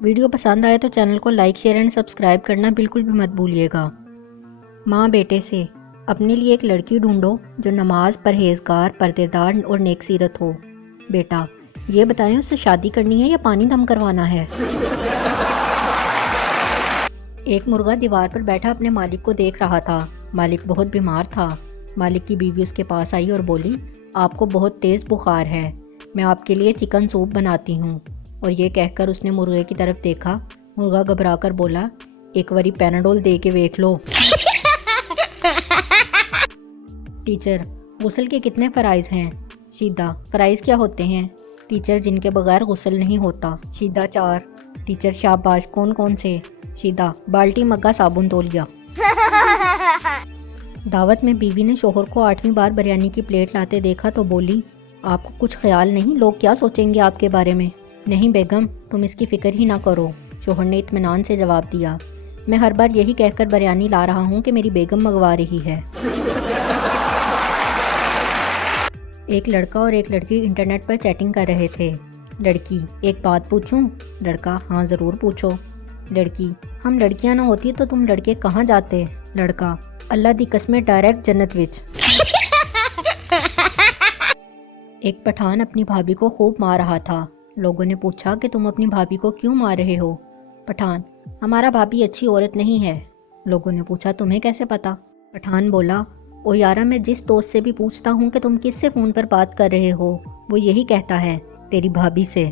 Video پسند آئے تو چینل کو لائک شیئر اینڈ سبسکرائب کرنا بالکل بھی مت بھولیے گا۔ ماں بیٹے سے: اپنے لیے ایک لڑکی ڈھونڈو جو نماز، پرہیزگار، پردے دار اور نیک سیرت ہو۔ بیٹا: یہ بتائیں اس سے شادی کرنی ہے یا پانی دم کروانا ہے؟ ایک مرغہ دیوار پر بیٹھا اپنے مالک کو دیکھ رہا تھا۔ مالک بہت بیمار تھا۔ مالک کی بیوی اس کے پاس آئی اور بولی: آپ کو بہت تیز بخار ہے، میں آپ کے لیے چکن سوپ بناتی ہوں۔ اور یہ کہہ کر اس نے مرغے کی طرف دیکھا۔ مرغا گھبرا کر بولا: ایک واری پیناڈول دے کے ویکھ لو۔ ٹیچر: غسل کے کتنے فرائض ہیں؟ شیدہ: فرائض کیا ہوتے ہیں؟ ٹیچر: جن کے بغیر غسل نہیں ہوتا۔ شیدہ: 4۔ ٹیچر: شاباش، کون کون سے؟ شیدہ: بالٹی، مگا، صابن، تولیہ۔ دعوت میں بیوی نے شوہر کو 8ویں بار بریانی کی پلیٹ لاتے دیکھا تو بولی: آپ کو کچھ خیال نہیں لوگ کیا سوچیں گے آپ کے بارے میں؟ نہیں بیگم، تم اس کی فکر ہی نہ کرو، شوہر نے اطمینان سے جواب دیا۔ میں ہر بار یہی کہہ کر بریانی لا رہا ہوں کہ میری بیگم منگوا رہی ہے۔ ایک لڑکا اور ایک لڑکی انٹرنیٹ پر چیٹنگ کر رہے تھے۔ لڑکی: ایک بات پوچھوں؟ لڑکا: ہاں ضرور پوچھو۔ لڑکی: ہم لڑکیاں نہ ہوتی تو تم لڑکے کہاں جاتے؟ لڑکا: اللہ دی قسمیں ڈائریکٹ جنت وچ۔ ایک پٹھان اپنی بھابھی کو خوب مار رہا تھا۔ لوگوں نے پوچھا کہ تم اپنی بھابھی کو کیوں مار رہے ہو؟ پٹھان: ہمارا بھابھی اچھی عورت نہیں ہے۔ لوگوں نے پوچھا تمہیں کیسے پتا؟ پٹھان بولا: او یارا، میں جس دوست سے بھی پوچھتا ہوں کہ تم کس سے فون پر بات کر رہے ہو، وہ یہی کہتا ہے تیری بھابھی سے۔